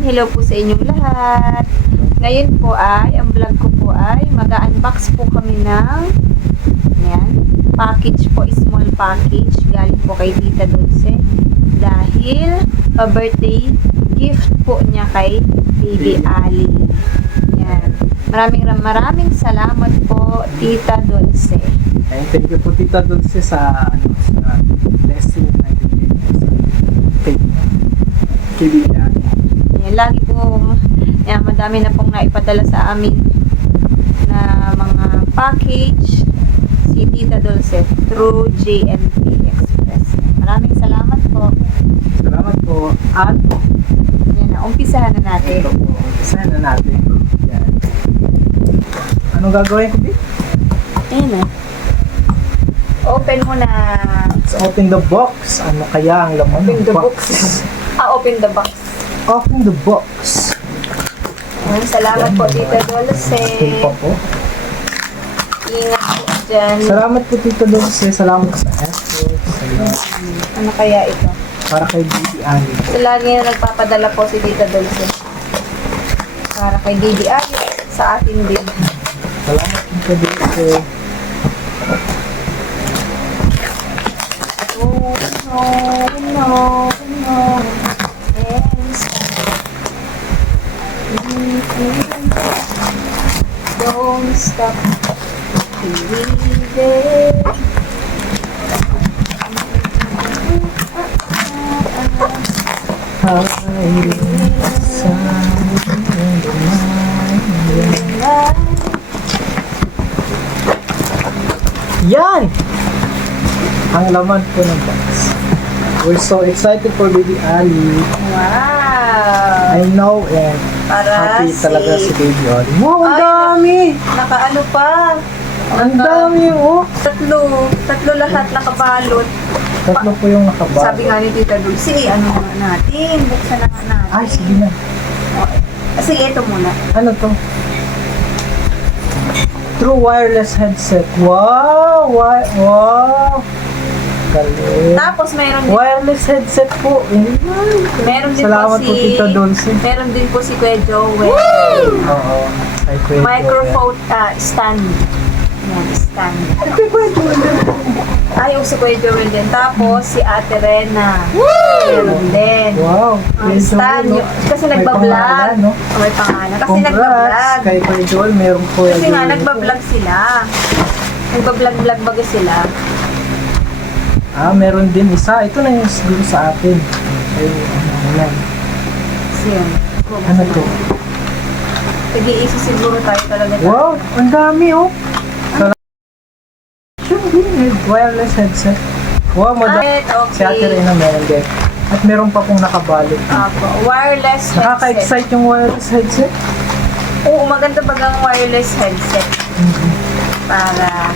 Hello po sa inyong lahat. Ngayon po ang vlog ko po ay mag-unbox po kami ng package po, small package galing po kay Tita Dulce dahil pa-birthday gift po niya kay Baby Ali. Yan. Maraming salamat po, Tita Dulce. Thank you po, Tita Dulce, sa blessing na ibigay mo sa Baby Ali. Yan, lagi po, yan, madami na pong naipadala sa amin na mga package si Tita Dulce through JNT Express. Maraming salamat po. Salamat po. At Yan na, umpisahan na natin. ito po, umpisahan na natin. Yan. Anong gagawin ko, Bi? Ayan na. Open mo na. Let's open the box. Ano kaya ang laman Open ng the box? Open the box. Open the box. Ayan, salamat po, Tita Dulce. Okay pa po. Ingat po dyan. Salamat po, Tita Dulce. Salamat sa effort. Salamat. Ano kaya ito? Para kay Baby Ali. So, lagi na nagpapadala po si Tita Dulce. Para kay Baby Ali, sa atin din. Salamat, Tita Dulce. No. Don't stop believing. Yan! Ang laman po ng box. We're so excited for Baby Ali. Wow! I know and Para happy talaga si Baby Ali. Wow, ang Ay, dami! Nakaano pa? Ang dami, oh! Tatlo lahat nakabalot. Tatlo po yung nakabalo. Sabi nga ni Tita Dulce, ano nga natin? Buksan na nga natin. Ay, sige na. Sige, ito muna. Ano to? True wireless headset. Wow! Wow! Galing. Tapos mayroon din, Wireless headset po. meron din Salamat po po, Tita Dulce. meron din po si Kuya Joel. Oo. Ay, Kuya Microphone stand. Yan, stand. Ay, yung si Kuya Joel din. Tapos si Ate Rena. Meron din. Wow. Ang stand. Kasi May nagbablog. pangalan, no? May pangalan. Kasi Congrats nagbablog. kay Kuya Joel. Meron po Kasi nga, nagbablog sila. Nagbablog baga sila. Meron din isa. Ito na yung siguro sa atin. Ay, ano yan. So, yun. Ano to? Tag-iisa siguro tayo talaga. Wow, ang dami, oh. Wireless headset. Wow, madami. Okay. Si Ate Rena meron din. At meron pa pong nakabalot. Apo, wireless headset. Nakaka-excite yung wireless headset. Oo, maganda bagang wireless headset. Para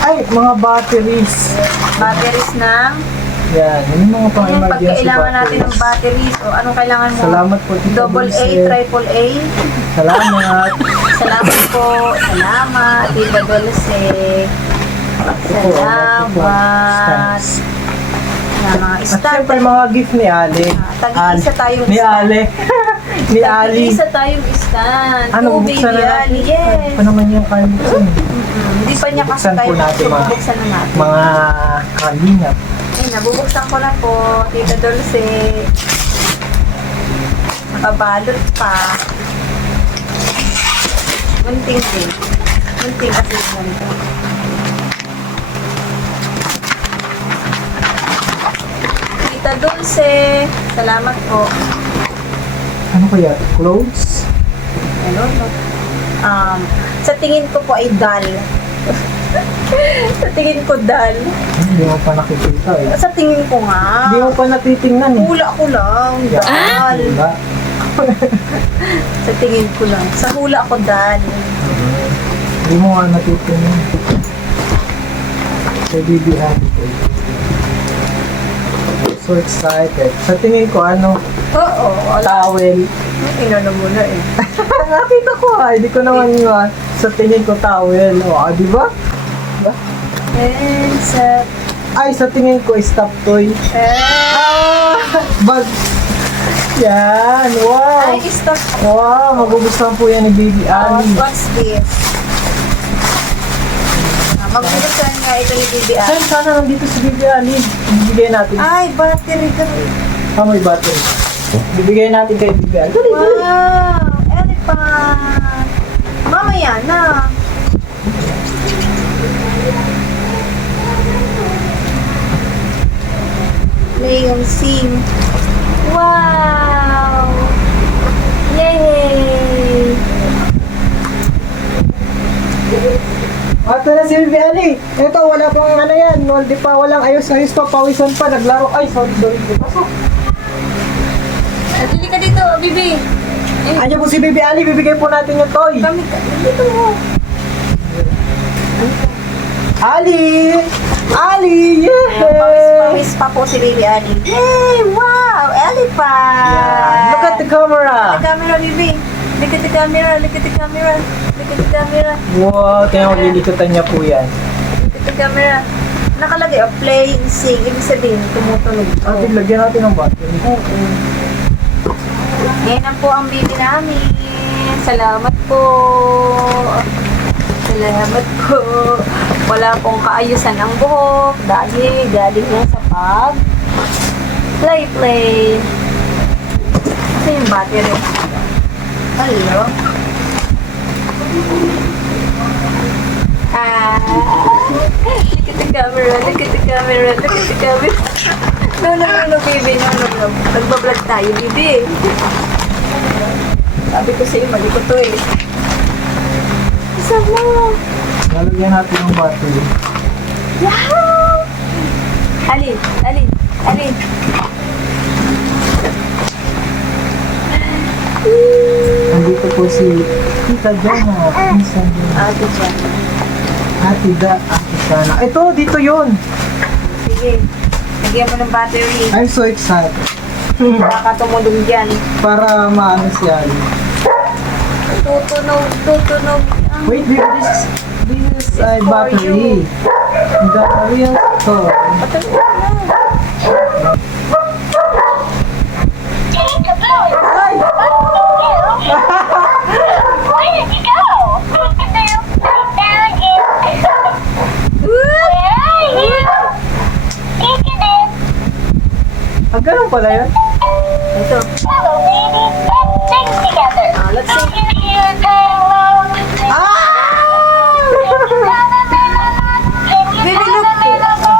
Ay, mga batteries. batteries ng Yan, yun yung mga Ayan, pag pang-emergency kailangan natin ng batteries. batteries o anong kailangan mo? Salamat po, Tita Double A, Dulce. triple A. Salamat. Salamat po. Salamat, Tita Dulce. Ito po, Salamat. stands. Yan, mga At stand. syempre mga gift ni Ale. Tag-iisa tayong Ni stand. Ale. Ni Ali. Tag-iisa tayong stand. Ano, Oh, buksan Baby na natin? Ali, yes. Ano pa naman yung kaya buksan? Hindi pa niya kasi Buksan po tayo natin mga- bubuksan na natin. Mga kalingap. Ayun, nabubuksan ko na po, Tita Dulce. Nakabalot pa. Munting din. Munting kasi ganito. Tita Dulce, salamat po. Ano kaya? Clothes? Ano, no? Sa tingin ko po ay dal. Sa tingin ko dal. Hindi mo pa nakikita eh. Sa tingin ko nga. Hindi mo pa natitingnan eh. Hula ko lang, dal. Wala. Sa tingin ko lang. Sa hula ko dal. Hindi mo nga natitingnan. Sa Baby Ali. So excited. Sa tingin ko ano? Oo, wala. Towel. Inano mo na eh. Nakita ko ha. Hindi ko naman yun. Sa tingin ko towel. O, di ba? And sa... Ay, sa tingin ko, stop toy. Eh, Bag. Yan, wow. Ay, stock. Wow, magugustuhan po yan ni Baby Ali. What's this? Magugustuhan nga ito ni Baby Ali. Saan sana nandito si Baby Ali? Bibigay natin. Ay, battery ka. May battery. Bibigay natin kay Baby Ali. Dali, dali. Wow! Elephant! Mamaya na. Play and sing. Wow! Yay! Ito na si Baby Ali. Ito, wala pang ano yan. Hindi pa, walang ayos-ayos pa. Pawisan pa, naglaro. Ay, sorry. Pasok. Natili ka dito, Bibi. Andiyan po si Baby Ali. Bibigay po natin yung toy. Kami dito mo. Ali! Ali! Yeah! Pawis pa po si Baby Ali. Yay! Wow! Elephant! Look at the camera. The camera, Bibi. Look at the camera. Look at the camera. Look at the camera. Wow, kaya lilikutan niya po yan. Look at the camera. Nakalagay, play and sing. Ibig sabihin, tumutunog. Atin, lagyan natin ng battery. Yan na po ang baby namin. Salamat po. Salamat po. Wala pong kaayusan ang buhok dahil galing yan sa pag play. Ito yung battery. Hello. Look at the camera. Look at the camera. Look at the camera. No, baby. No. Nagbablog tayo, baby. Sabi ko sa'yo, mali ko to eh. Isa mo. Lalagyan natin ng battery. Wow! Ali. Nandito po si Tita Jana. Pinsan niya. Ate siya. Ate Jana. Ito, dito yun. Sige. Lagyan mo ng battery. I'm so excited. Baka tumulong dyan. Para maano si Ali. Tutunog. Wait, baby, this is a for battery. The real toy. Ay! Where did you go? Where are you? Look at this. Ganun pala yan? Ito. Hello, baby. Let's sing together. Let's sing.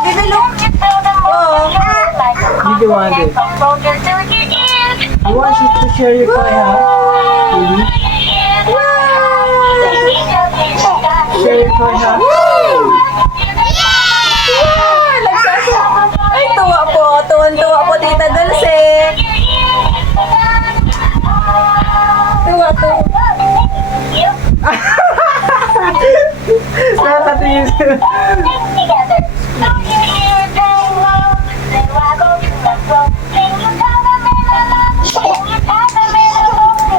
Baby, look. Oh. Did you want it? I want you to share your toy, ha? Baby? Share your toy, ha? Ay, tuwa po. Tuwan-tuwa po, Tita Dulce. Tuwa. Nakakatingin siya.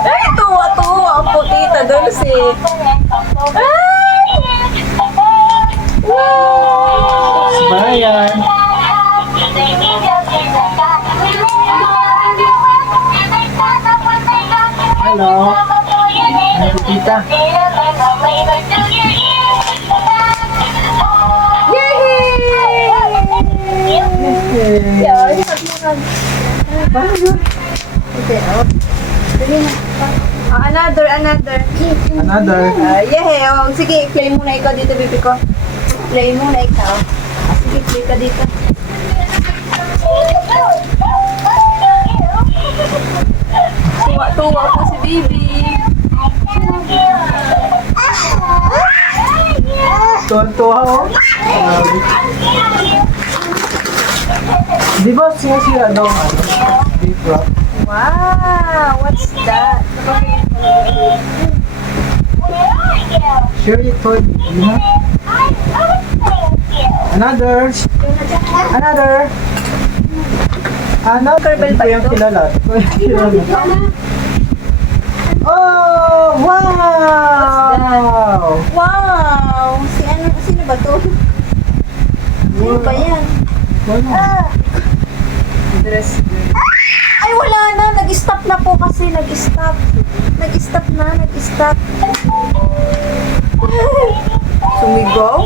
Ay, tuwa po, Tita Dulce. Bayan. Hello. Hello, Tita. Yay! Yan, hag. Paano yun? Okay, oh. Dali na. Another. Another. Yeah, sige, play muna ikaw dito, bibi ko. Play muna ikaw. Sige, play ka dito. Tuwa po si Bibi. Tuwan-tuwa, oh. Di ba sinisira daw ang ano? Beef wrap? Wow, what's that? Share your toy, you know? Another. Kerbal Hindi ba ko yung ito? kilala. Oh, wow! Wow! Sino ba to? Sino ba yan? Wala. Dress. Ay, wala na. Nag-stop Dulce, nag-stop. Nag-stop na, nag-stop. Sumigaw?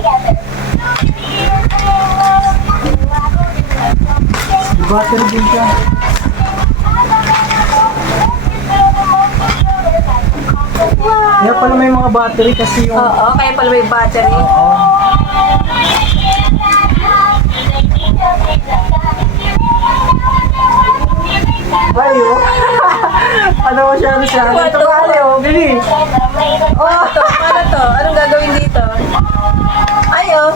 Battery din siya. Kaya pala may mga battery kasi yung... Oo, kaya pala may battery. Oo. Ayo. Ano mo siya? What Ito the- ba? Ayo, bili. Oh, to, paano to? Anong gagawin dito? Ay, oh.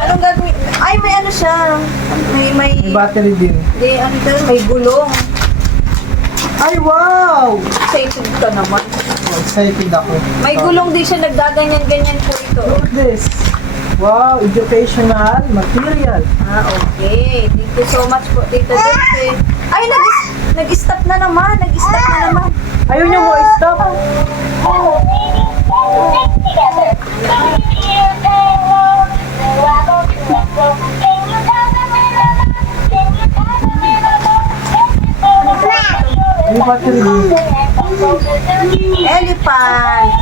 Anong gagawin? Ay, may ano siya. May May battery din. Hindi, ano to? May gulong. Ay, wow! Excited ka naman. Oh, excited ako. May gulong din siya, naggaganyan-ganyan po ito. Look at this. Wow, educational material. Ah, okay. Thank you so much po, Tita Dulce. Ay, nag-stop na naman. Nag-stop na naman. Ayaw niyo mo i-stop. May battery din. Elephant.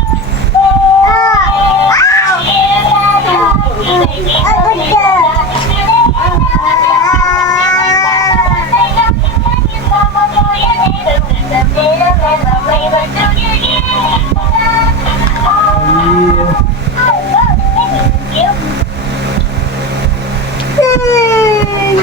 Yay!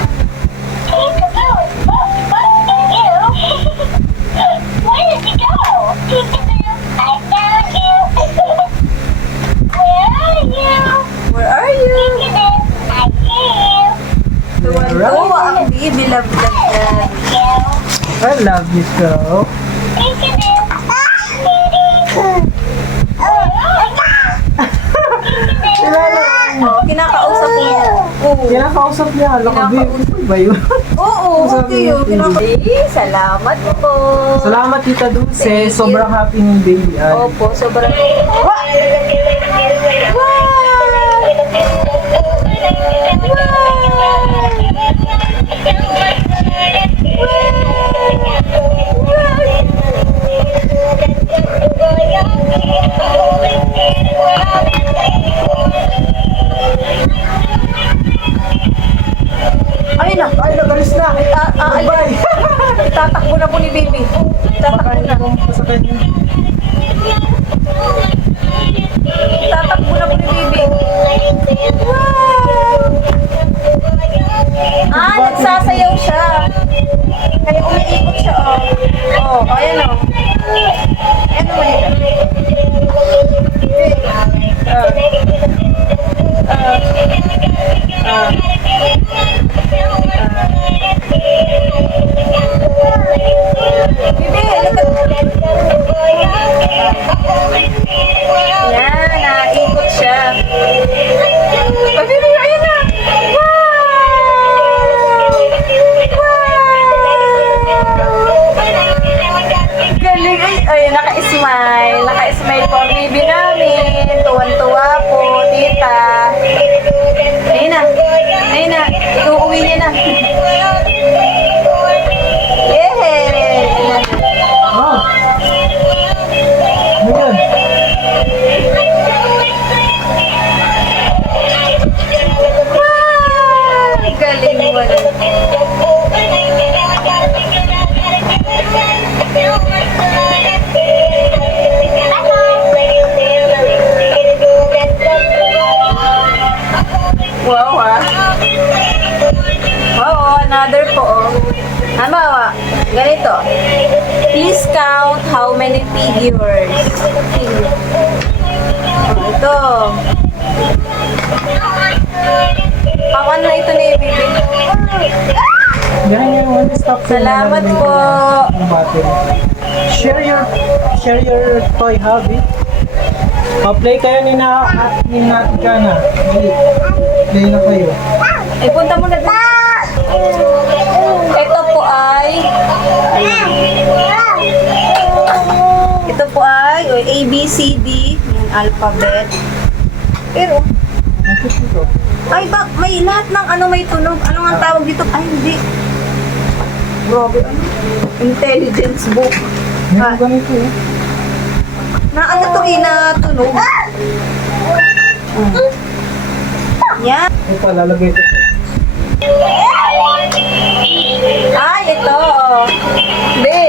Where are you? Tuwan-tuwa ang bibi, love-love yan. I love you so. Oh, kinakausap ko niya. Oo. Kinakausap niya. Lakabi. Ano ba yun? Oo, okay yun. Salamat po. Salamat Tita Dulce. Thank you. Sobrang happy ng baby. Opo, sobrang... Ay na! Ay, nagalis na. Bye! Tatakbo na po ni baby. Tatakbo Makain na. ko sa kanya. Tatakbo na po ni baby. Nagsasayaw siya. Kaya umiikot siya, oh. Oh, ayan, oh. Ayan naman ito. Yan, naikot siya. Pabili, ayan na. Galing, ay, naka-smile. Naka-smile po ang baby namin. Tuwan-tuwa po, tita. Ayun na. Ayun na. Uuwi niya na. Yeah! Oh. Ano yun? Galing mo na. Wow, ha? Oo, another po, oh. Halimbawa, ganito. Please count how many figures. Oh, ito. Pang ano ito ni baby? Yan yung stop. Salamat po. Ng battery. Share your toy hobby. Pa-play kayo ni Nati Kana. Play na kayo. Ay, punta mo na dun. Ito po ay... Ito po ay A, B, C, D. Yung alphabet. Pero, Bakit ito? ay ba, may lahat ng ano may tunog. Ano nga tawag dito? Ay, hindi. Grabe, ano? Intelligence book. Meron ganito eh. Na ano to tunog? Yan. Ito, lalagay ko ito. Ay, ito. Be.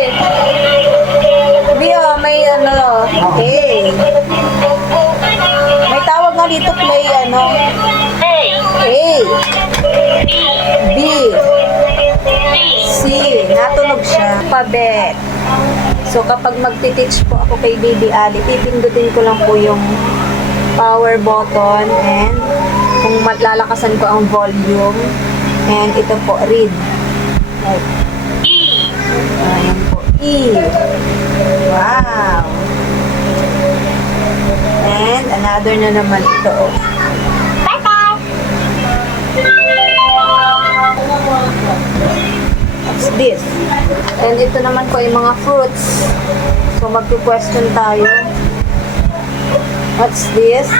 Be, oh, may ano. Okay. May tawag nga dito, play, ano. A. B. C. Natunog siya. Alphabet. So, kapag magti-teach po ako kay Baby Ali, pipindutin ko lang po yung power button and kung lalakasan ko ang volume and ito po, read. Right. Ayan po. E. Wow. And another na naman ito. Oh. What's this? And ito naman po yung mga fruits. So, magpi-question tayo. What's this?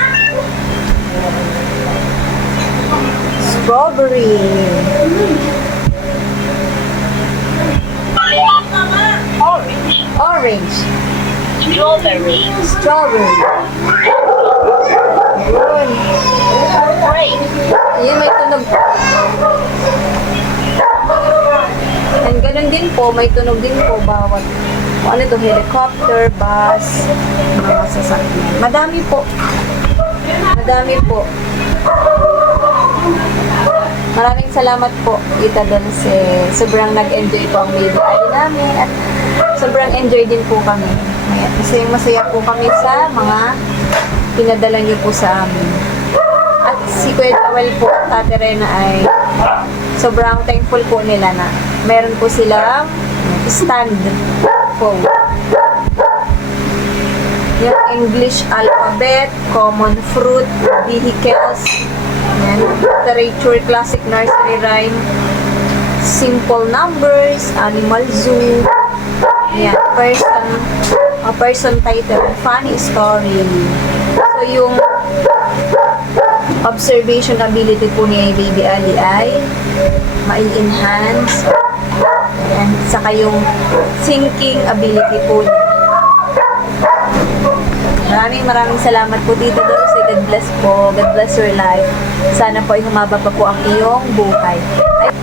Strawberry. Orange. Strawberry. Strawberry. Yun. Grape. Yun, may tunog. And ganun din po, may tunog din po bawat kung ano ito, helicopter, bus, mga sasakyan. Madami po. Madami po. Maraming salamat po, Tita Dulce. Sobrang nag-enjoy po ang Baby Ali namin at sobrang enjoy din po kami. Masaya po kami sa mga pinadala niyo po sa amin. At si Kuya Joel po at Ate Rena ay sobrang thankful po nila na meron po silang stand phone. Yung English alphabet, common fruit, vehicles, yan, literature, classic nursery rhyme, simple numbers, animal zoo, yan, person title, funny story. So yung observation ability po ni Baby Ali ay mai-enhance. Ayan. Saka yung thinking ability po niya. Maraming salamat po dito Dulce. God bless po. God bless your life. Sana po ay humaba pa po ang iyong buhay. Ay,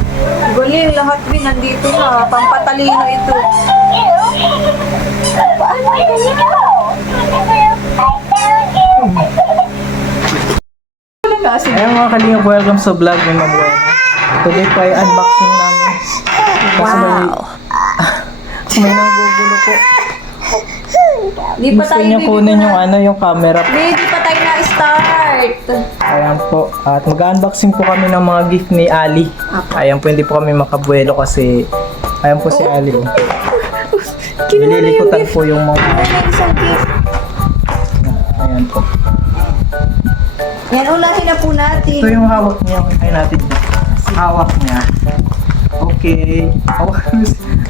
galing lahat din nandito na. Pampatalino ito. Paano ganito? Ayan mga kalingap, welcome sa vlog ni Ma'am Buena. Today po ay unboxing namin. Kasi may nagugulo po. Di pa Gusto tayo niyo kunin yung yung camera. Di pa tayo na-start. Ayan po. At mag-unboxing po kami ng mga gift ni Ali. Ayan po, hindi po kami makabuelo kasi ayan po si Ali. Oh. Nililikutan po yung mga Isang gift. ayan po. Yan, ulahin na po natin. Ito yung hawak niya. Ay natin. Hawak niya. Okay.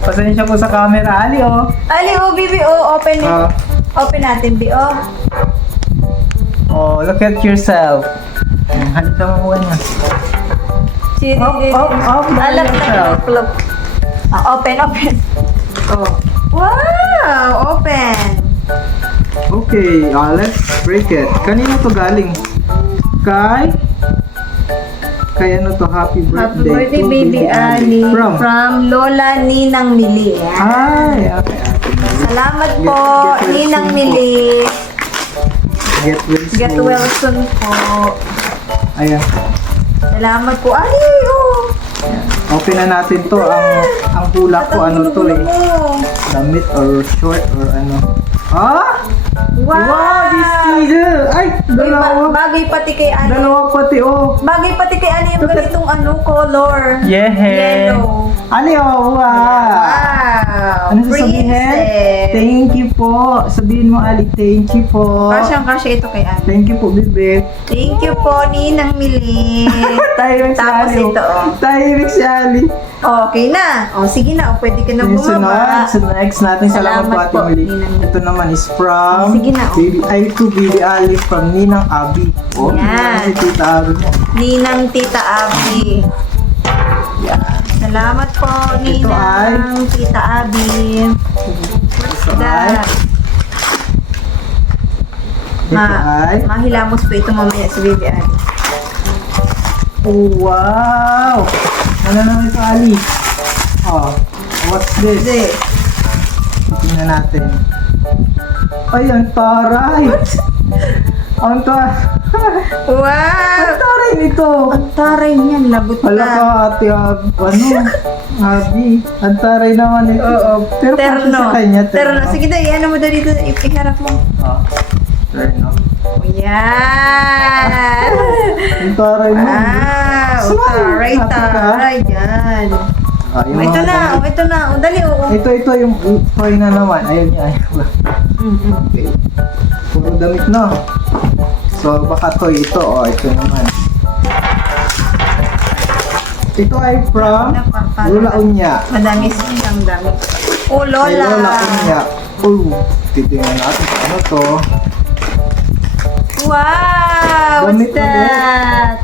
Pasensya po sa camera, Ali, oh. Ali, oh, Bibi, oh, open it. Ah. Open natin, Bi, oh. Oh, look at yourself. Halika mo muna. Alam na, look. Open. Oh. Wow, open. Okay, let's break it. Kanino to galing? Kay ano to? Happy Happy birthday, birthday, to Baby Ali. From? Lola Ninang Mili. Yan. Ay, okay. Salamat po, Get Ninang well soon Mili. Get Get well soon po. Ayan. Salamat po. Ali, oh. Open na natin to. Ang hula ko, ano to eh. Mo. Damit or short or ano. Ah! Wow! This season! Ay! Dalawa! Bagay pati kay Ani. Dalawa pati, oh! Bagay pati kay Ani yung ganitong color. Yeah! Yellow. Ano yun? Wow! Wow! Ano sasabihin? Princess. Thank you po. Sabihin mo, Ali, thank you po. Kasyang-kasya ito kay Ani. Thank you po, bebe. Thank you po, Ninang Mili. Tahimik si Tapos Ali. ito, oh. Tahimik si Ali. Okay na. O, sige na. O, pwede ka na Yung sunod, bumaba. sa next natin salamat po, Salamat Ate po, Mili. Ninang Mili. Ito naman is from Sige na, oh. Baby, ay to Baby Ali from Ninang Abi. Oh, Yan. si Tita Abi mo. Ninang Tita Abby. Yan. Salamat po, Ito ay? Ninang, Tita Abby. Ito ay? That. Ito ay? Mahilamos po ito mamaya si Baby Ali. Oh, wow! Ano naman ito, Ali? Oh, what's this? Hindi. Tingnan natin. Ay, ang taray! Ang taray! Wow! Ang taray nito! Ang taray niyan, lagot Wala ka, na. ate, Abi. Ang taray naman ito. Oo. Pero kasi Terno. sa kanya, Terno. Sige na, ano mo daw dito, iharap mo. Ah, terno. O yan! Ang taray mo. Wow! Smile. Taray, Happy ka? taray. Yan. Ah, yung Ito mga na, damit. ito na. O, dali, o. Ito yung toy na naman. Ayun niya. Okay. Puro damit na. So, baka toy ito. O, ito naman. Ito ay from Lola Unya. Madami siyang dami. Oh, Kay Lola. Lola Unya. Oh, titingnan natin kung ano to. Wow! Damit What's that?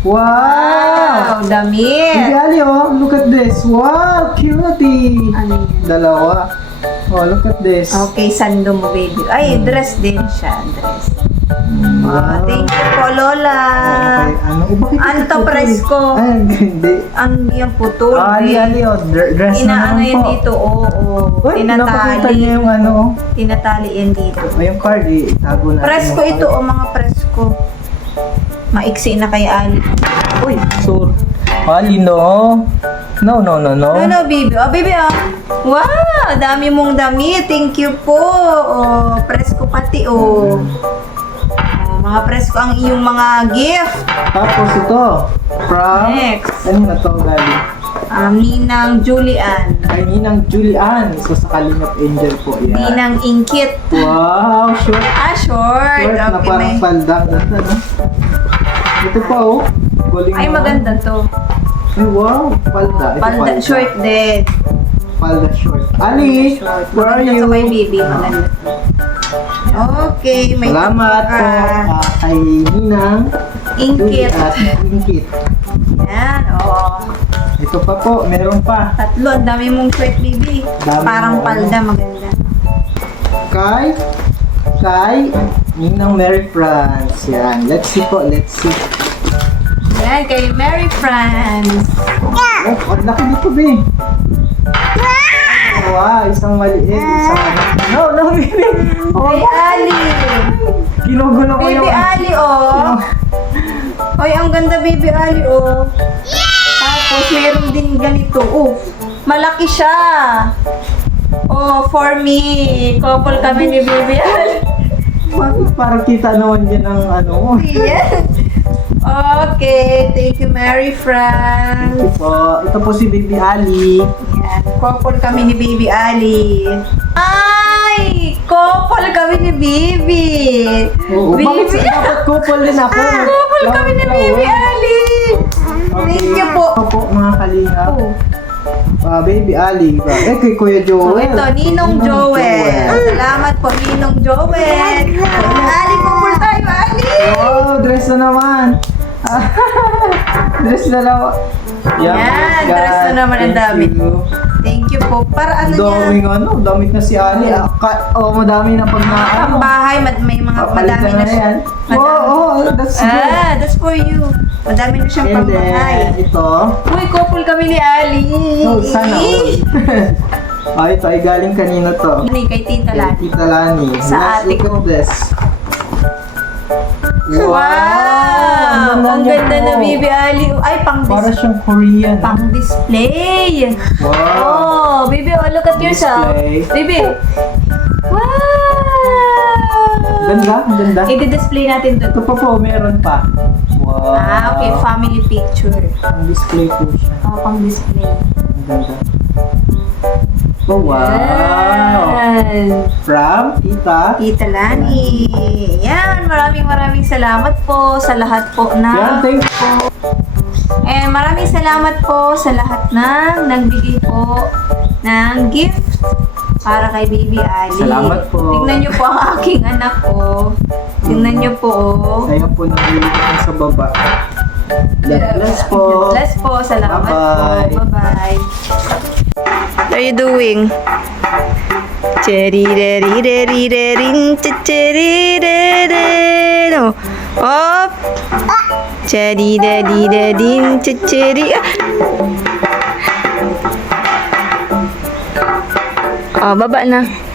Wow! Wow! Damit! Hindi ali oh, look at this. Wow, cutie! Ano yan? Dalawa. Oh, look at this. Okay, sando mo, baby. Ay, dress din siya. Dress. Wow, thank you po, Lola. Okay, ano? Oh, bakit ito Anto putol? presko. Ay, hindi. Ang yung putol. Ali, ali oh, dress na Inaano naman yan po. dito, oo. Uy, napakita niya yung ano. Tinatali yan dito. O yung card, itago natin. Presko yung ito, card. o mga presko. Maiksi na kay Ali. Uy, so, Ali, no. No. No, baby. Oh, baby, oh. Wow! Dami mong damit. Thank you po. Oh, presko pati, oh. Oh, mga presko ang iyong mga gift. Tapos ito, from, Next. ano na to, galing? Ninang Julian. Kay Ninang Julian. So, sa Kalingap Angel po. Yan. Ninang Ingkit. Wow, short. Short. Short na Okay, parang may... palda. Ganda, no? Ito pa, oh. Galing Ay, naman. maganda to. Ay, wow. Palda. Ito Palda, short din. Palda short. Ali, Short. where are Maganda you? to kay baby. Maganda to. Okay, may Salamat tatlo po ka. kay Ninang Ingkit. at Ingkit. Yan, oo. Ito pa po, meron pa. Tatlo, ang dami mong shirt, baby. Dami Parang mo, palda, maganda. Kay Ninang Mary France. Yan, let's see po, let's see. Yan, kay Mary France. Oh, ang laki nito, babe. Wow, isang maliit, isang No, baby. Oh, Kay Ali. ginugulo ko Baby yung... Ali, oh. Oy, ang ganda, baby Ali, oh. Tapos, meron din ganito. Oh, malaki siya. Oh, for me. Couple kami ni baby Ali. Parang kita naman din ang ano. Yes. Okay, thank you, Mary France. Ito po, ito po si Baby Ali. Yan, couple kami ni Baby Ali. Ay! Couple kami ni Baby! Oo, bakit Baby! dapat couple din ako? Couple kami ni Baby Ali! Thank you po. Ito po mga kalinga. Oh. Baby Ali. Kay Kuya So, Joel. ito, Ninong Joel. Salamat po, Ninong Joel. Ali, couple tayo, Ali! Oh, dress na naman. Dress na naman. Yan, dress na naman ang damit. Thank you po. Para ano niya? Daming ano, damit na si Ali. Madami na pag na ano. Pambahay, may mga Papalitan madami na siya. yan. Oh, that's good. That's for you. Madami na siyang And pambahay. then, ito. Uy, couple kami ni Ali. Oh, sana all. Ito ay galing kanina to. Hindi, kay Tita Kay Lani. Tita Lani. Sa ate Let's look ko. at this. Wow! Ang ganda na Baby Ali. Ay, Para siyang Korean. pang display. Wow. Oh, baby, oh, look at yourself. Display. Baby. Wow! Ganda, ang ganda. I-display natin Ito doon. pa po, meron pa. Wow. Okay, family picture. Ang display po siya. Oh, pang display. Ang ganda. Oh, wow. Yan. From Tita. Tita Lani. Yan, maraming salamat po sa lahat po Yan, na... thank you po. And maraming salamat po sa lahat ng nagbigay po ng gift para kay Baby Ali. Salamat po. Tignan niyo po ang aking anak ko. Tignan niyo po. Tayo po nag sa baba. God bless po. God bless po. Salamat Bye-bye. po. Bye-bye. What are you doing? Cherry, cherry, cherry, cherry, cherry, no. Up. Cherry, cherry, cherry. Oh, baba na.